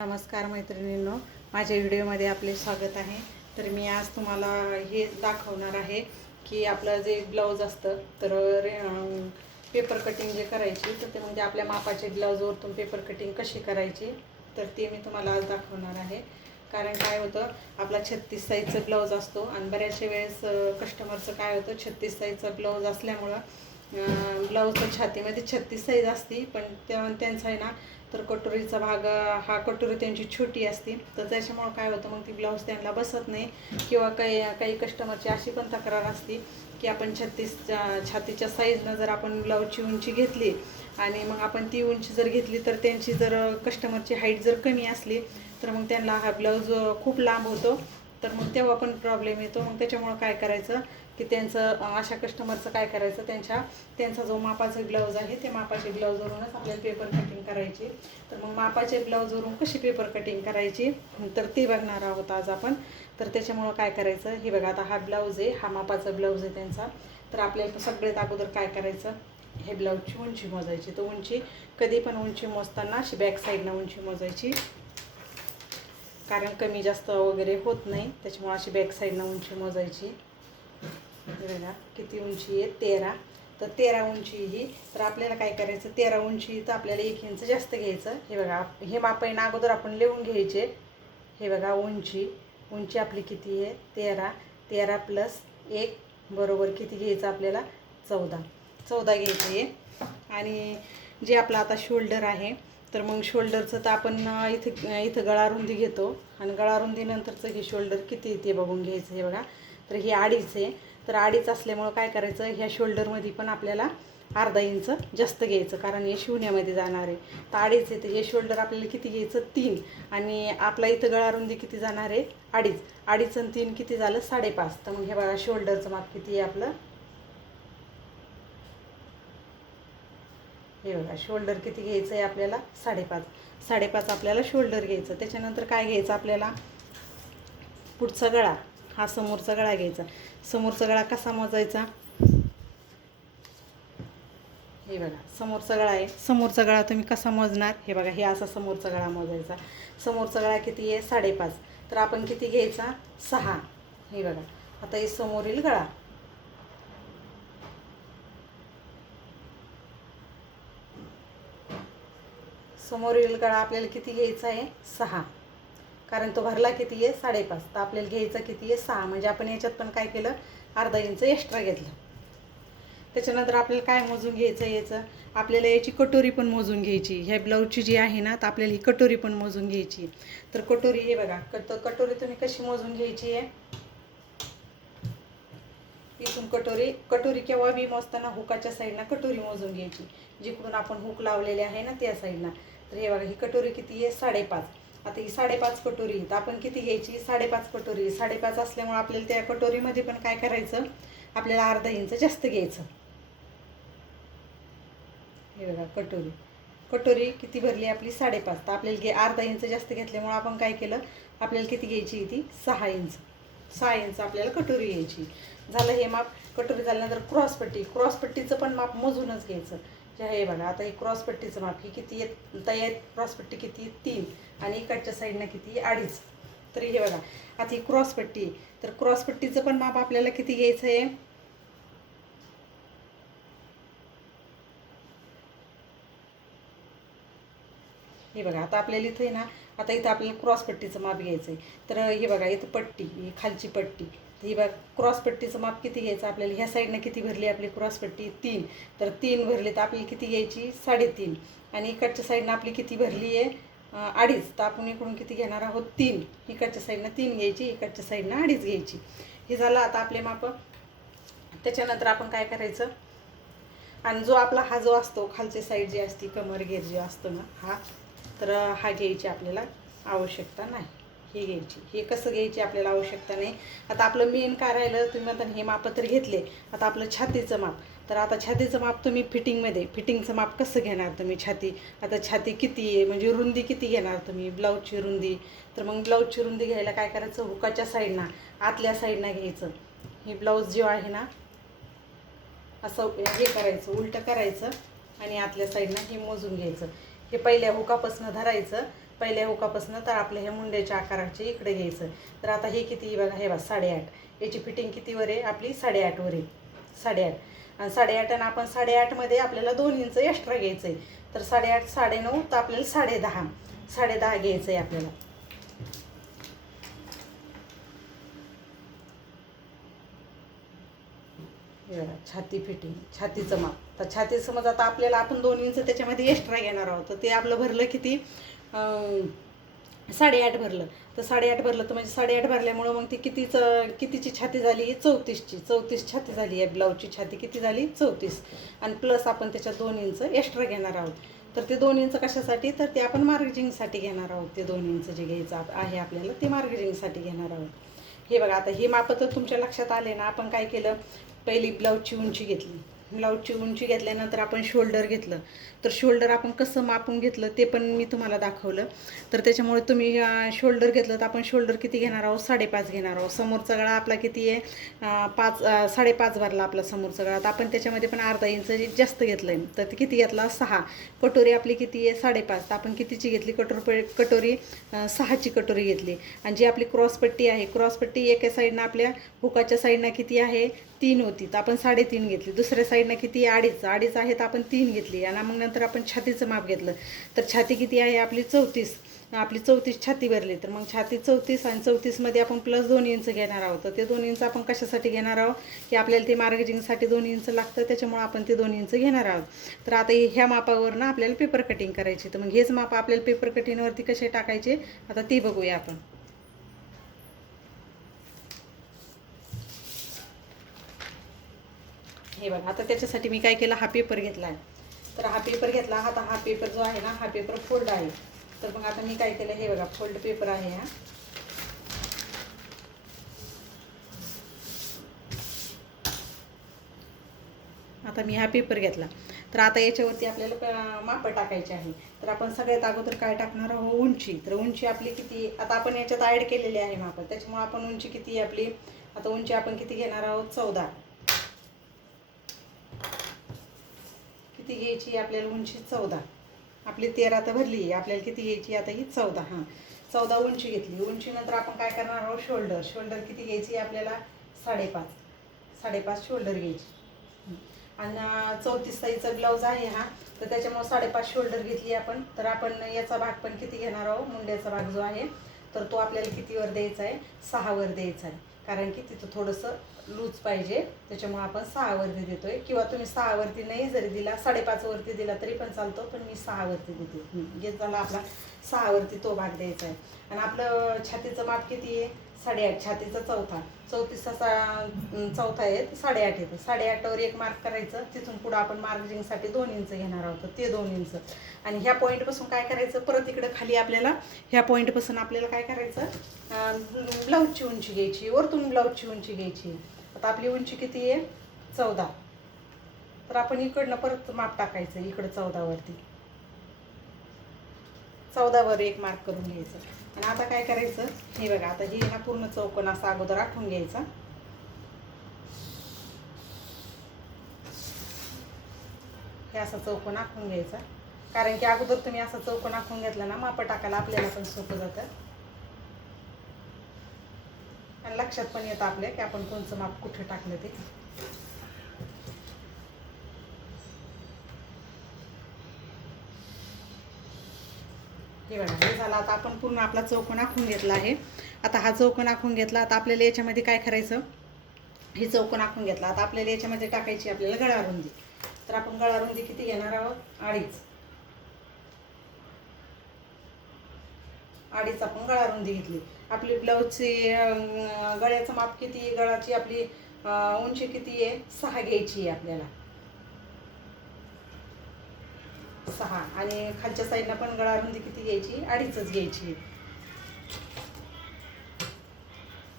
नमस्कार मैत्रिणींनो माझ्या व्हिडिओमध्ये आपले स्वागत आहे. तर मी आज तुम्हाला हे दाखवणार आहे की आपलं जे ब्लाऊज असतं तर रे पेपर कटिंग जे करायची तर ते म्हणजे आपल्या मापाचे ब्लाऊजवरतून पेपर कटिंग कशी करायची तर ते मी तुम्हाला आज दाखवणार आहे. कारण काय होतं आपला छत्तीस साईजचा ब्लाऊज असतो आणि बऱ्याचशा वेळेस कस्टमरचं काय होतं छत्तीस साईजचा ब्लाऊज असल्यामुळं ब्लाऊजच्या छातीमध्ये छत्तीस साईज असती पण त्या त्यांचा आहे ना तर कटोरीचा भाग हा कटोरी त्यांची छोटी असते. तर त्याच्यामुळं काय होतं मग ती ब्लाऊज त्यांना बसत नाही. किंवा काही काही कस्टमरची अशी पण तक्रार असते की आपण छत्तीस छातीच्या साईजनं जर आपण ब्लाऊजची उंची घेतली आणि मग आपण ती उंची जर घेतली तर त्यांची जर कस्टमरची हाईट जर कमी असली तर मग त्यांना हा ब्लाऊज खूप लांब होतो. तर मग तेव्हा पण प्रॉब्लेम येतो. मग त्याच्यामुळं काय करायचं की त्यांचं अशा कस्टमरचं काय करायचं त्यांच्या त्यांचा जो मापाचा ब्लाऊज आहे ते मापाचे ब्लाऊजवरूनच आपल्याला पेपर कटिंग करायची. तर मग मापाचे ब्लाऊजवरून कशी पेपर कटिंग करायची? तर ती बघणार आहोत आज आपण. तर त्याच्यामुळं काय करायचं? हे बघा आता हा ब्लाऊज आहे हा मापाचा ब्लाऊज आहे त्यांचा. तर आपल्याला सगळ्यात अगोदर काय करायचं? हे ब्लाऊजची उंची मोजायची. तर उंची कधी पण उंची मोजताना अशी बॅक साईडनं उंची मोजायची. कारण कमी जास्त वगैरे होत नाही. त्याच्यामुळे अशी बॅक साईडनं उंची मोजायची. म्हणजे बघा किती उंची आहे? तेरा. तर तेरा उंची ही तर आपल्याला काय करायचं? तेरा उंची तर आपल्याला एक इंच जास्त घ्यायचं. हे बघा हे मापाईनं अगोदर आपण लिहून घ्यायचे. हे बघा उंची. उंची आपली किती आहे? तेरा. तेरा प्लस एक बरोबर किती घ्यायचं आपल्याला? चौदा. चौदा घ्यायचं आहे आणि जे आपलं आता शोल्डर आहे तर मग शोल्डरचं तर आपण इथं इथं गळारुंदी घेतो. आणि गळारुंदीनंतरचं हे शोल्डर किती ते बघून घ्यायचं हे बघा. तर हे अडीच आहे. तर अडीच असल्यामुळं काय करायचं ह्या शोल्डरमध्ये पण आपल्याला अर्धा इंच जास्त घ्यायचं कारण हे शिवण्यामध्ये जाणार आहे. तर अडीच येते हे शोल्डर आपल्याला किती घ्यायचं? तीन. आणि आपला इथं गळारुंदी किती जाणार आहे? अडीच. अडीच आणि तीन किती झालं? साडेपाच. तर मग हे बघा शोल्डरचं माप किती आहे आपलं? हे बघा शोल्डर किती घ्यायचं आहे आपल्याला? साडेपाच. साडेपाच आपल्याला शोल्डर घ्यायचं. त्याच्यानंतर काय घ्यायचं आपल्याला? पुढचा गळा. हा समोरचा गळा घ्यायचा. समोरचा गळा कसा मोजायचा? हे बघा समोरचा गळा आहे. समोरचा गळा तुम्ही कसा मोजणार? हे बघा हे असा समोरचा गळा मोजायचा. समोरचा गळा किती आहे? साडेपाच. तर आपण किती घ्यायचा? सहा. हे बघा आता हे समोरील गळा. समोरील गळा आपल्याला किती घ्यायचा आहे? सहा. कारण तो भरला किती आहे? साडेपाच. तर आपल्याला घ्यायचा किती आहे? सहा. म्हणजे आपण याच्यात पण काय केलं? अर्धा इंच एक्स्ट्रा घेतलं. त्याच्यानंतर आपल्याला काय मोजून घ्यायचं याचं? आपल्याला याची कटोरी पण मोजून घ्यायची. ह्या ब्लाऊजची जी आहे ना तर आपल्याला ही कटोरी पण मोजून घ्यायची. तर कटोरी हे बघा कट कटोरी तुम्ही कशी मोजून घ्यायची आहे? इथून कटोरी कटोरी केव्हा बी मोजताना हुकाच्या साईडला कटोरी मोजून घ्यायची. जिकडून आपण हुक लावलेले आहे ना त्या साईडला. तर हे बघा ही कटोरी किती आहे? साडेपाच. आता ही साडेपाच कटोरी तर आपण किती घ्यायची? साडेपाच कटोरी. साडेपाच असल्यामुळे आपल्याला त्या कटोरीमध्ये पण काय करायचं? आपल्याला अर्धा इंच जास्त घ्यायचं. हे बघा कटोरी. कटोरी किती भरली आपली? साडेपाच. तर आपल्याला घे अर्धा इंच जास्त घेतल्यामुळं आपण काय केलं? आपल्याला किती घ्यायची ती? सहा इंच. सहा इंच आपल्याला कटोरी घ्यायची. झालं हे माप. कटोरी झाल्यानंतर क्रॉसपट्टी क्रॉसपट्टीचं पण माप मोजूनच घ्यायचं. हे बघा आता हे क्रॉसपट्टीचं माप ही किती येत तयार क्रॉसपट्टी किती तीन. आणि इकडच्या साईडनं किती अडीच. तर हे बघा. आता ही क्रॉसपट्टी पट्टी. तर क्रॉसपट्टीचं पण माप आपल्याला किती घ्यायचं आहे? हे बघा. आता आपल्याला इथं आहे ना आता इथं आपल्याला क्रॉसपट्टीचं माप घ्यायचं आहे. तर हे बघा इथं पट्टी ही खालची पट्टी. ही बघ क्रॉसपट्टीचं माप किती घ्यायचं आपल्याला? ह्या साईडनं किती भरली आपली क्रॉसपट्टी तीन. तर तीन भरली तर आपल्याला किती घ्यायची? साडेतीन. आणि इकडच्या साईडनं आपली किती भरली आहे? अडीच. तर आपण इकडून किती घेणार आहोत? तीन. इकडच्या साईडनं तीन घ्यायची इकडच्या साईडनं अडीच घ्यायची. हे झालं आता आपले माप. त्याच्यानंतर आपण काय करायचं? आणि जो आपला हा जो असतो खालची साईड जी असते कमर घेर जे असतो ना हा तर हा घ्यायची आपल्याला आवश्यकता नाही. ही घ्यायची. हे कसं घ्यायची आपल्याला आवश्यकता नाही. आता आपलं मेन काय राहिलं तुम्ही आता हे माप तर घेतले. आता आपलं छातीचं माप. तर आता छातीचं माप तुम्ही फिटिंगमध्ये फिटिंगचं माप कसं घेणार तुम्ही छाती? आता छाती किती आहे? म्हणजे रुंदी किती घेणार तुम्ही? ब्लाऊजची रुंदी. तर मग ब्लाऊजची रुंदी घ्यायला काय करायचं? हुकाच्या साईडनं आतल्या साईडनं घ्यायचं. हे ब्लाऊज जो आहे ना असं हे करायचं उलटं करायचं आणि आतल्या साईडनं हे मोजून घ्यायचं. हे पहिल्या हुकापासून धरायचं. पहिल्या हुकापासून तर आपल्या हे मुंड्याच्या आकाराचे इकडे घ्यायचं. तर आता हे किती बघा हे बघा साडेआठ. याची फिटिंग कितीवर आहे? आपली साडेआठवर आहे. साडेआठ. आणि साडेआठ आणि आपण साडेआठमध्ये आपल्याला दोन इंच एक्स्ट्रा घ्यायचं आहे तर साडेआठ साडेनऊ तर आपल्याला साडेदहा. साडेदहा घ्यायचं आहे आपल्याला छाती फिटिंग छातीचं माप. तर छातीचं समज आता आपल्याला आपण दोन इंच त्याच्यामध्ये एक्स्ट्रा घेणार आहोत. तर ते आपलं भरलं किती? साडेआठ भरलं. तर साडेआठ भरलं तर म्हणजे साडेआठ भरल्यामुळं मग ती कितीचं कितीची छाती झाली? चौतीसची. चौतीस छाती झाली आहे ब्लाऊजची छाती. किती झाली? चौतीस. आणि प्लस आपण त्याच्यात दोन इंच एक्स्ट्रा घेणार आहोत. तर ते दोन इंच कशासाठी? तर ते आपण मार्गेजिंगसाठी घेणार आहोत. ते दोन इंच जे घ्यायचं आहे आपल्याला ते मार्गेजिंगसाठी घेणार आहोत. हे बघा आता हे माप तर तुमच्या लक्षात आले ना आपण काय केलं? पहिली ब्लाऊजची उंची घेतली. ब्लाऊजची उंची घेतल्यानंतर आपण शोल्डर घेतलं. तर शोल्डर आपण कसं मापून घेतलं ते पण मी तुम्हाला दाखवलं. तर त्याच्यामुळे तुम्ही शोल्डर घेतलं तर आपण शोल्डर किती घेणार आहोत? साडेपाच घेणार आहोत. समोरचा गळा आपला किती आहे? पाच साडेपाच भरला आपला समोरचा गळा. तर आपण त्याच्यामध्ये पण अर्धा इंच जास्त घेतलं आहे तर ते किती घेतला? सहा. कटोरी आपली किती आहे? साडेपाच. तर आपण कितीची घेतली? कटोरी कटोरी सहाची कटोरी घेतली. आणि जी आपली क्रॉसपट्टी आहे क्रॉसपट्टी एका साईडनं आपल्या हुकाच्या साईडनं किती आहे? तीन होती. तर आपण साडेतीन घेतली. दुसऱ्या साईडनं किती आहे? अडीच. अडीच आहे तर आपण तीन घेतली. आणि मग नंतर आपण छातीचं माप घेतलं. तर छाती किती आहे? आपली चौतीस. आपली चौतीस छाती भरली. तर मग छाती चौतीस आणि चौतीसमध्ये आपण प्लस दोन इंच घेणार आहोत. तर ते दोन इंच आपण कशासाठी घेणार आहोत? की आपल्याला ते मार्केटिंगसाठी दोन इंच लागतं. त्याच्यामुळे आपण ते दोन इंच घेणार आहोत. तर आता ह्या मापावरनं आपल्याला पेपर कटिंग करायची तर मग हेच माप आपल्याला पेपर कटिंगवरती कसे टाकायचे? आता ते बघूया आपण. हे बघा आता त्याच्यासाठी मी काय केलं? हा पेपर घेतला आहे. तर हा पेपर घेतला. आता हा पेपर जो आहे ना हा पेपर फोल्ड आहे. तर मग आता मी काय केलं हे बघा फोल्ड पेपर आहे हा. आता मी हा पेपर घेतला. तर आता याच्यावरती आपल्याला माप मापं टाकायचे आहे. तर आपण सगळ्यात अगोदर काय टाकणार आहोत? उंची. तर उंची आपली किती आता आपण याच्यात ॲड केलेली आहे मापं. त्याच्यामुळे आपण उंची किती आपली आता उंची आपण किती घेणार आहोत? चौदा. किती घ्यायची आपल्याला उंची? चौदा. आपली तेरा तर भरली. आहे आपल्याला किती घ्यायची आता ही चौदा. हां. चौदा उंची घेतली. उंचीनंतर आपण काय करणार आहोत? शोल्डर. शोल्डर किती घ्यायची आपल्याला? साडेपाच. साडेपाच शोल्डर घ्यायची. आणि चौतीस साईजचा ब्लाऊज आहे हा. तर त्याच्यामुळे साडेपाच शोल्डर घेतली आपण. तर आपण याचा भाग पण किती घेणार आहोत? मुंड्याचा भाग जो आहे तर तो आपल्याला कितीवर द्यायचा आहे? सहावर द्यायचा आहे. कारण की तिथं थोडंसं लूज पाहिजे. त्याच्यामुळे आपण सहावरती देतोय. किंवा तुम्ही सहावरती नाही जरी दिला साडेपाचवरती दिला तरी पण चालतो पण मी सहावरती देते. हं, घेत आपला सहावरती तो भाग द्यायचा आहे. आणि आपलं छातीचं माप किती आहे? साडेआठ. छातीचा चौथा. चौतीसाचा चौथा आहे. साडेआठ येतं साडेआठावर एक मार्क करायचं. तिथून पुढं आपण मार्किंगसाठी दोन इंच घेणार आहोत. ते दोन इंच आणि ह्या पॉईंटपासून काय करायचं? परत इकडं खाली आपल्याला ह्या पॉईंटपासून आपल्याला काय करायचं? ब्लाऊजची उंची घ्यायची. वरतून ब्लाऊजची उंची घ्यायची. आता आपली उंची किती आहे? चौदा. तर आपण इकडनं परत माप टाकायचं इकडं चौदावरती चौदावर एक मार्क करून घ्यायचं. आणि आता काय करायचं? हे बघा आता हे हा पूर्ण चौकोन असा अगोदर आठवून घ्यायचा. हे असा चौकोन आखून घ्यायचा. कारण की अगोदर तुम्ही असा चौकोन आखून घेतला ना माप टाकायला आपल्याला पण सोपं जातं. आणि लक्षात पण येतं आपल्या की आपण कोणचं माप कुठे टाकलं ते. हे बघा हे झालं. आता आपण पूर्ण आपला चौकोन आखून घेतला आहे. आता हा चौकोन आखून घेतला आता आपल्याला याच्यामध्ये काय करायचं? हे चौकोन आखून घेतला. आता आपल्याला याच्यामध्ये टाकायची आपल्याला गळारुंदी. तर आपण गळारुंदी किती घेणार आहोत? अडीच. अडीच आपण गळारुंदी घेतली. आपली ब्लाऊजची गळ्याचं माप किती आहे गळाची आपली उंची किती आहे सहा घ्यायची आहे आपल्याला. सहा. आणि खालच्या साईडला पण गळा रुंदी किती घ्यायची? अडीचच घ्यायची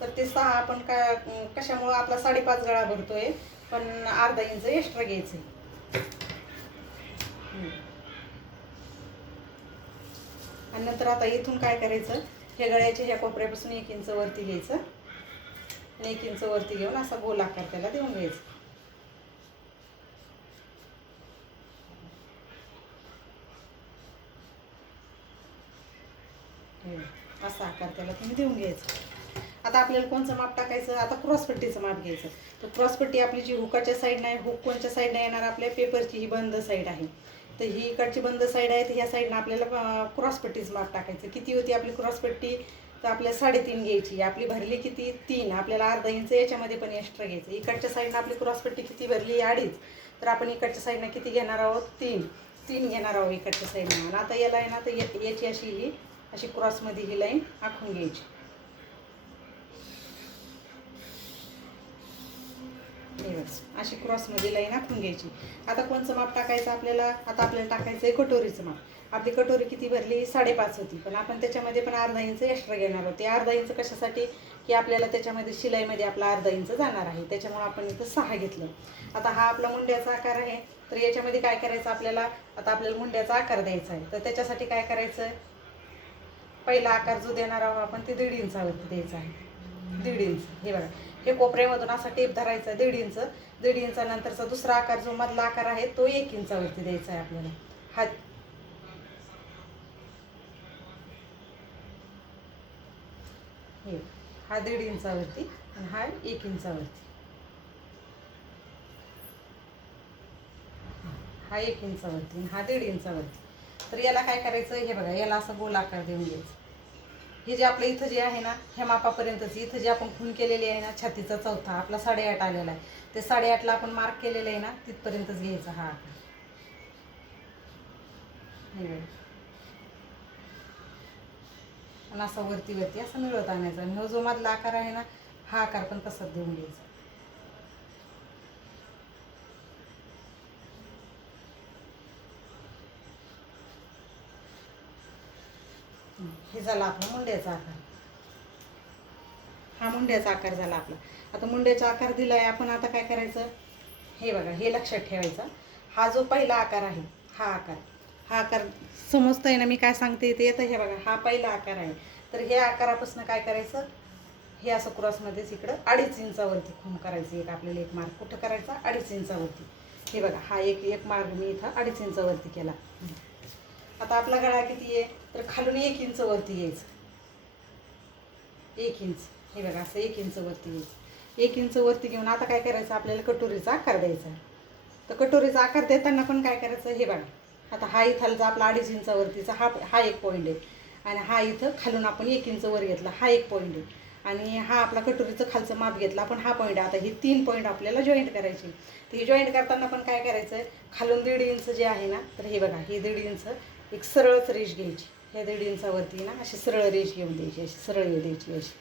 तर ते सहा आपण काय कशामुळं आपला साडेपाच गळा भरतोय पण अर्धा इंच एक्स्ट्रा घ्यायचं आहे. आणि नंतर आता इथून काय करायचं? हे गळ्याच्या ह्या कोपऱ्यापासून एक इंच वरती घ्यायचं. आणि एक इंच वरती घेऊन असा गोल आकार त्याला देऊन घ्यायचं. असा आकार त्याला तुम्ही देऊन घ्यायचा. आता आपल्याला कोणचं माप टाकायचं? आता क्रॉसपट्टीचं माप घ्यायचं. तर क्रॉसपट्टी आपली जी हुकाच्या साईडनं आहे हुक कोणच्या साईडनं येणार? आपल्या पेपरची ही बंद साईड आहे. तर ही इकडची बंद साईड आहे तर ह्या साईडनं आपल्याला क्रॉसपट्टीचं माप टाकायचं. किती होती आपली क्रॉसपट्टी तर आपल्याला साडेतीन घ्यायची. आपली भरली किती? तीन. आपल्याला अर्धा इंच याच्यामध्ये पण एक्स्ट्रा घ्यायचं. इकडच्या साईडनं आपली क्रॉसपट्टी किती भरली? अडीच. तर आपण इकडच्या साईडनं किती घेणार आहोत? तीन. तीन घेणार आहोत इकडच्या साईडनं आणि आता याला आहे ना तर याची अशी ही अशी क्रॉसमध्ये ही लाईन आखून घ्यायची. बघ, अशी क्रॉसमध्ये लाईन आखून घ्यायची. आता कोणचं माप टाकायचं आपल्याला? आता आपल्याला टाकायचं आहे कटोरीचं माप. आपली कटोरी किती भरली? साडेपाच होती. पण आपण त्याच्यामध्ये पण अर्धा इंच एक्स्ट्रा घेणार होते अर्धा इंच कशासाठी? की आपल्याला त्याच्यामध्ये शिलाईमध्ये आपला अर्धा इंच जाणार आहे. त्याच्यामुळे आपण इथं सहा घेतलं. आता हा आपला मुंड्याचा आकार आहे. तर याच्यामध्ये काय करायचं आपल्याला? आता आपल्याला मुंड्याचा आकार द्यायचा आहे. तर त्याच्यासाठी काय करायचं? आहे पहिला आकार जो देणार आहोत आपण ते दीड इंचावरती द्यायचा आहे. दीड इंच. हे बघा. हे कोपऱ्यामधून असा टेप धरायचा दीड इंच. दीड इंचानंतरचा दुसरा आकार जो मधला आकार आहे तो एक इंचावरती द्यायचा आहे आपल्याला. हा. हे हा दीड इंचावरती आणि हा एक इंचावरती. हा एक इंचावरती हा दीड इंचावरती. तर याला काय करायचं? हे बघा याला असं गोल आकार देऊन घ्यायचं. हे जे आपलं इथं जे आहे ना ह्या मापापर्यंतच इथं जे आपण खून केलेली आहे ना छातीचा चौथा आपला साडेआठ आलेला आहे. ते साडेआठला आपण मार्क केलेलं आहे ना तिथपर्यंतच घ्यायचा हा. आकार आणि असा वरती वरती असं मिळवत आणायचा. आणि जो मधला आकार आहे ना हा आकार पण तसाच देऊन घ्यायचा. हे झाला आपला मुंड्याचा आकार. हा मुंड्याचा आकार झाला आपला. आता मुंड्याचा आकार दिलाय आपण आता काय करायचं? हे बघा हे लक्षात ठेवायचं. हा जो पहिला आकार आहे हा आकार. हा आकार समजतंय ना मी काय सांगते ते येतं हे बघा हा पहिला आकार आहे. तर हे आकारापासून काय करायचं? हे असं क्रॉसमध्येच इकडं अडीच इंचावरती खूम करायचं. एक आपल्याला एक मार्क कुठं करायचा? अडीच इंचावरती. हे बघा हा एक एक मार्ग मी इथं अडीच इंचावरती केला. आता आपला गळा किती आहे? तर खालून एक इंच वरती यायचं. एक इंच. हे बघा असं एक इंच वरती यायचं. एक इंच वरती घेऊन आता काय करायचं? आपल्याला कटोरीचा आकार द्यायचा. तर कटोरीचा आकार देताना पण काय करायचं? हे बघा. आता हा इथालचा आपला अडीच इंचावरतीचा हा हा एक पॉईंट आहे. आणि हा इथं खालून आपण एक इंच वर घेतला हा एक पॉईंट आहे. आणि हा आपला कटोरीचं खालचं माप घेतला पण हा पॉईंट आता ही तीन पॉईंट आपल्याला जॉईंट करायची तर ही जॉईंट करताना पण काय करायचं? खालून दीड इंच जे आहे ना तर हे बघा हे दीड इंच एक सरळच रेष घ्यायची. ह्या दीड इंचावरती ना अशी सरळ रेष घेऊन द्यायची अशी सरळ येऊ द्यायची अशी.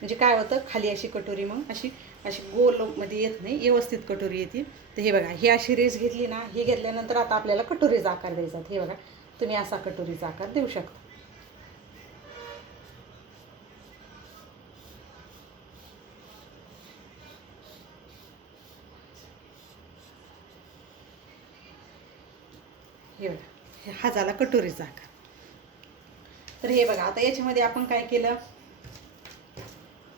म्हणजे काय होतं खाली अशी कटोरी मग अशी अशी गोलमध्ये येत नाही व्यवस्थित कटोरी येते. तर हे बघा ही अशी रेस घेतली ना ही घेतल्यानंतर आता आपल्याला कटोरीचा आकार द्यायचा हे बघा तुम्ही असा कटोरीचा आकार देऊ शकता हे बघा हा झाला कटोरीचा आकार तर हे बघा आता याच्यामध्ये आपण काय केलं?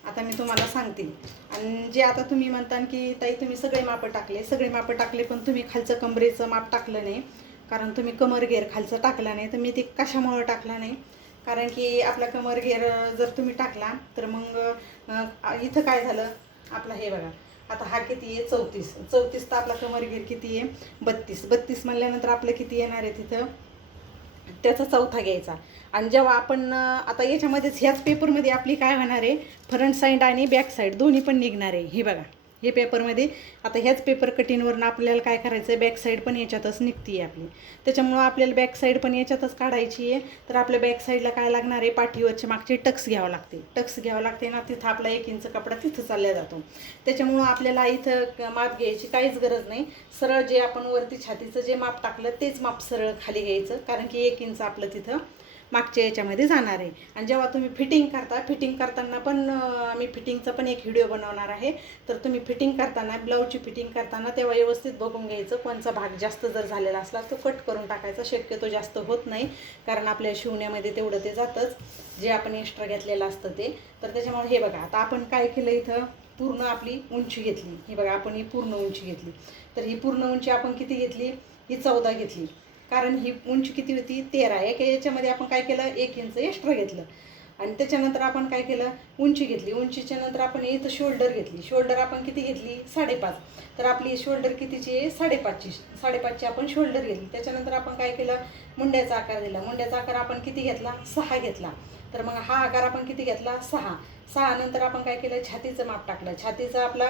आता मी तुम्हाला सांगते. आणि जे आता तुम्ही म्हणता की ताई तुम्ही सगळे मापं टाकले. सगळे मापं टाकले पण तुम्ही खालचं कमरेचं माप टाकलं नाही. कारण तुम्ही कमर घेर खालचं टाकला नाही. तर मी ते कशामुळं टाकला नाही? कारण की आपला कमर घेर जर तुम्ही टाकला तर मग इथं काय झालं? आपला हे बघा. आता हा किती आहे? चौतीस. चौतीस तर आपला कमर घेर किती आहे? बत्तीस. बत्तीस म्हणल्यानंतर आपलं किती येणार आहे तिथं? त्याचा चौथा घ्यायचा. आणि जेव्हा आपण आता याच्यामध्येच ह्याच पेपरमध्ये आपली काय होणार आहे? फ्रंट साईड आणि बॅक साईड दोन्ही पण निघणार आहे. हे बघा. हे पेपरमध्ये. आता ह्याच पेपर कटिंगवरनं आपल्याला काय करायचं आहे बॅक साईड पण याच्यातच निघते आहे आपली. त्याच्यामुळं आपल्याला बॅक साईड पण याच्यातच काढायची आहे तर आपल्या बॅक साईडला काय लागणार आहे? पाठीवरचे मागचे टक्स घ्यावं लागते. टक्स घ्यावं लागते ना तिथं आपला एक इंच कपडा तिथं चालला जातो. त्याच्यामुळं आपल्याला इथं माप घ्यायची काहीच गरज नाही. सरळ जे आपण वरती छातीचं जे माप टाकलं तेच माप सरळ खाली घ्यायचं. कारण की एक इंच आपलं तिथं मागच्या याच्यामध्ये जाणार आहे. आणि जेव्हा तुम्ही फिटिंग करता फिटिंग करताना पण आम्ही मी फिटिंगचा पण एक व्हिडिओ बनवणार आहे. तर तुम्ही फिटिंग करताना ब्लाऊजची फिटिंग करताना तेव्हा व्यवस्थित बघून घ्यायचं कोणचा भाग जास्त जर झालेला असला तो कट करून टाकायचा. शक्यतो जास्त होत नाही कारण आपल्या शिवण्यामध्ये तेवढं ते जातंच. जे आपण एक्स्ट्रा घेतलेलं असतं ते. तर त्याच्यामुळे हे बघा आता आपण काय केलं इथं? पूर्ण आपली उंची घेतली. ही बघा आपण ही पूर्ण उंची घेतली. तर ही पूर्ण उंची आपण किती घेतली? ही चौदा घेतली. कारण ही उंची किती होती? तेरा. एक याच्यामध्ये आपण काय केलं? एक इंच एक्स्ट्रा घेतलं. आणि त्याच्यानंतर आपण काय केलं? उंची घेतली. उंचीच्या नंतर आपण इथं शोल्डर घेतली. शोल्डर आपण किती घेतली? साडेपाच. तर आपली शोल्डर कितीची आहे? साडेपाचची. साडेपाचची आपण शोल्डर घेतली. त्याच्यानंतर आपण काय केलं? मुंड्याचा आकार दिला. मुंड्याचा आकार आपण किती घेतला? सहा घेतला. तर मग हा आकार आपण किती घेतला? सहा. सहा नंतर आपण काय केलं? छातीचं माप टाकलं. छातीचं आपला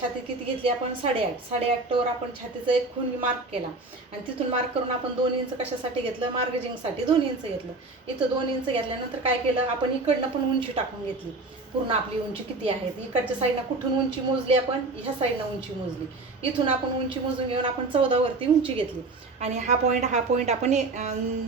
छाती किती घेतली आपण? साडेआठ. साडेआठवर आपण छातीचं एक खून मार्क केला. आणि तिथून मार्क करून आपण दोन इंच कशासाठी घेतलं? मार्गजिंगसाठी. दोन इंच घेतलं. इथं दोन इंच घेतल्यानंतर काय केलं? आपण इकडनं पण उंची टाकून घेतली. पूर्ण आपली उंची किती आहे? इकडच्या साईडनं कुठून उंची मोजली आपण? ह्या साईडनं उंची मोजली. इथून आपण उंची मोजून घेऊन आपण चौदावरती उंची घेतली. आणि हा पॉईंट हा पॉईंट आपण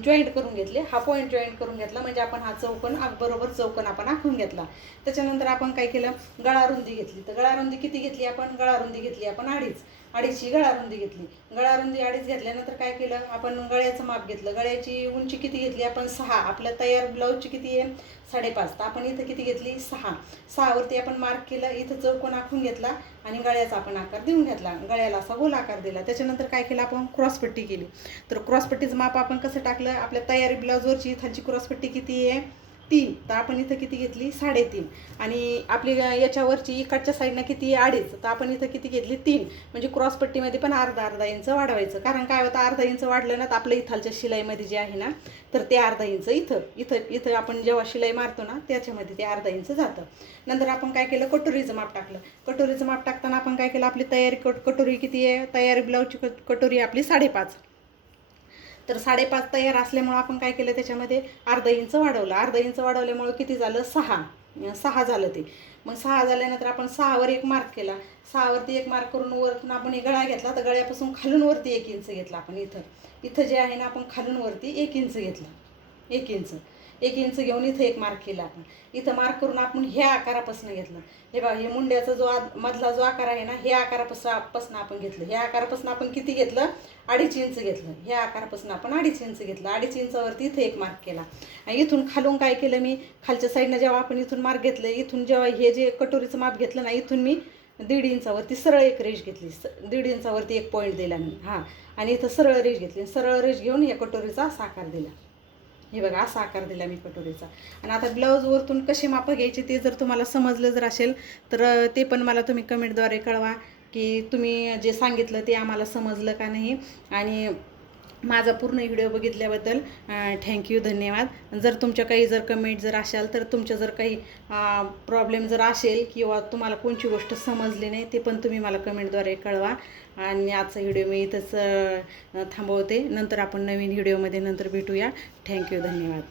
जॉईंट करून घेतले. हा पॉईंट जॉईंट करून घेतला. म्हणजे आपण हा चौकन बरोबर चौकन आपण आखून घेतला. त्याच्यानंतर आपण काय केलं? गळारुंदी घेतली. तर गळारुंदी किती घेतली आपण? गळारुंदी घेतली आपण अडीच. अडीचची गळारुंदी घेतली. गळारुंदी अडीच घेतल्यानंतर काय केलं? आपण गळ्याचं माप घेतलं. गळ्याची उंची किती घेतली? आपण सहा. आपल्या तयार ब्लाऊजची किती आहे? साडेपाच. तर आपण इथं किती घेतली? सहा. सहावरती आपण मार्क केलं. इथं चौकोन आखून घेतला आणि गळ्याचा आपण आकार देऊन घेतला. गळ्याला असा गोल आकार दिला. त्याच्यानंतर काय केलं आपण? क्रॉसपट्टी केली. तर क्रॉसपट्टीचं माप आपण कसं टाकलं? आपल्या तयारी ब्लाऊजवरची. इथांची क्रॉसपट्टी किती आहे? तीन. तर आपण इथं किती घेतली? साडेतीन. आणि आपली याच्यावरची इकडच्या साईडनं किती? आहे अडीच. तर आपण इथं किती घेतली? तीन. म्हणजे क्रॉसपट्टीमध्ये पण अर्धा अर्धा इंच वाढवायचं. कारण काय होतं? अर्धा इंच वाढलं ना तर आपल्या इथालच्या शिलाईमध्ये जे आहे ना तर ते अर्धा इंच इथं इथं इथं आपण जेव्हा शिलाई मारतो ना त्याच्यामध्ये ते अर्धा इंच जातं. नंतर आपण काय केलं? कटोरीचं माप टाकलं. कटोरीचं माप टाकताना आपण काय केलं? आपली तयारी कट कटोरी किती आहे? तयारी ब्लाऊजची कट कटोरी आपली साडेपाच. तर साडेपाच तयार असल्यामुळं आपण काय केलं त्याच्यामध्ये? अर्धा इंच वाढवलं. अर्धा इंच वाढवल्यामुळं किती झालं? सहा. सहा झालं ते. मग सहा झाल्यानंतर आपण सहावर एक मार्क केला. सहावरती एक मार्क करून वरतून आपण एक गळा घेतला. तर गळ्यापासून खालून वरती एक इंच घेतला आपण इथं. इथं जे आहे ना आपण खालून वरती एक इंच घेतलं. एक इंच. एक इंच घेऊन इथं एक मार्क केला आपण. इथं मार्क करून आपण ह्या आकारापासून घेतलं. हे बघा हे मुंड्याचा जो आद मधला जो आकार आहे ना हे आकारापासून आपण घेतलं. ह्या आकारापासून आपण किती घेतलं? अडीच इंच घेतलं. ह्या आकारापासून आपण अडीच इंच घेतलं. अडीच इंचावरती इथं एक मार्क केला. आणि इथून खालून काय केलं मी? खालच्या साईडनं जेव्हा आपण इथून मार्क घेतलं इथून जेव्हा हे जे कटोरीचं माप घेतलं ना इथून मी दीड इंचावरती सरळ एक रेष घेतली. स दीड इंचावरती एक पॉईंट दिला मी. हां. आणि इथं सरळ रेष घेतली. सरळ रेष घेऊन या कटोरीचा असा आकार दिला. हे बघा असा आकार दिला मी कटोरीचा. आणि आता ब्लाऊज वरतून कसे मापं घ्यायचे ते जर तुम्हाला समजलं जर असेल तर ते पण मला तुम्ही कमेंटद्वारे कळवा की तुम्ही जे सांगितलं ते आम्हाला समजलं का नाही. आणि माझा पूर्ण व्हिडिओ बघितल्याबद्दल थँक्यू धन्यवाद. जर तुमच्या काही जर कमेंट जर असाल तर तुमच्या जर काही प्रॉब्लेम जर असेल किंवा तुम्हाला कोणची गोष्ट समजली नाही ते पण तुम्ही मला कमेंटद्वारे कळवा. आणि आजचा व्हिडिओ मी इथंच थांबवते. नंतर आपण नवीन व्हिडिओमध्ये नंतर भेटूया. थँक्यू धन्यवाद.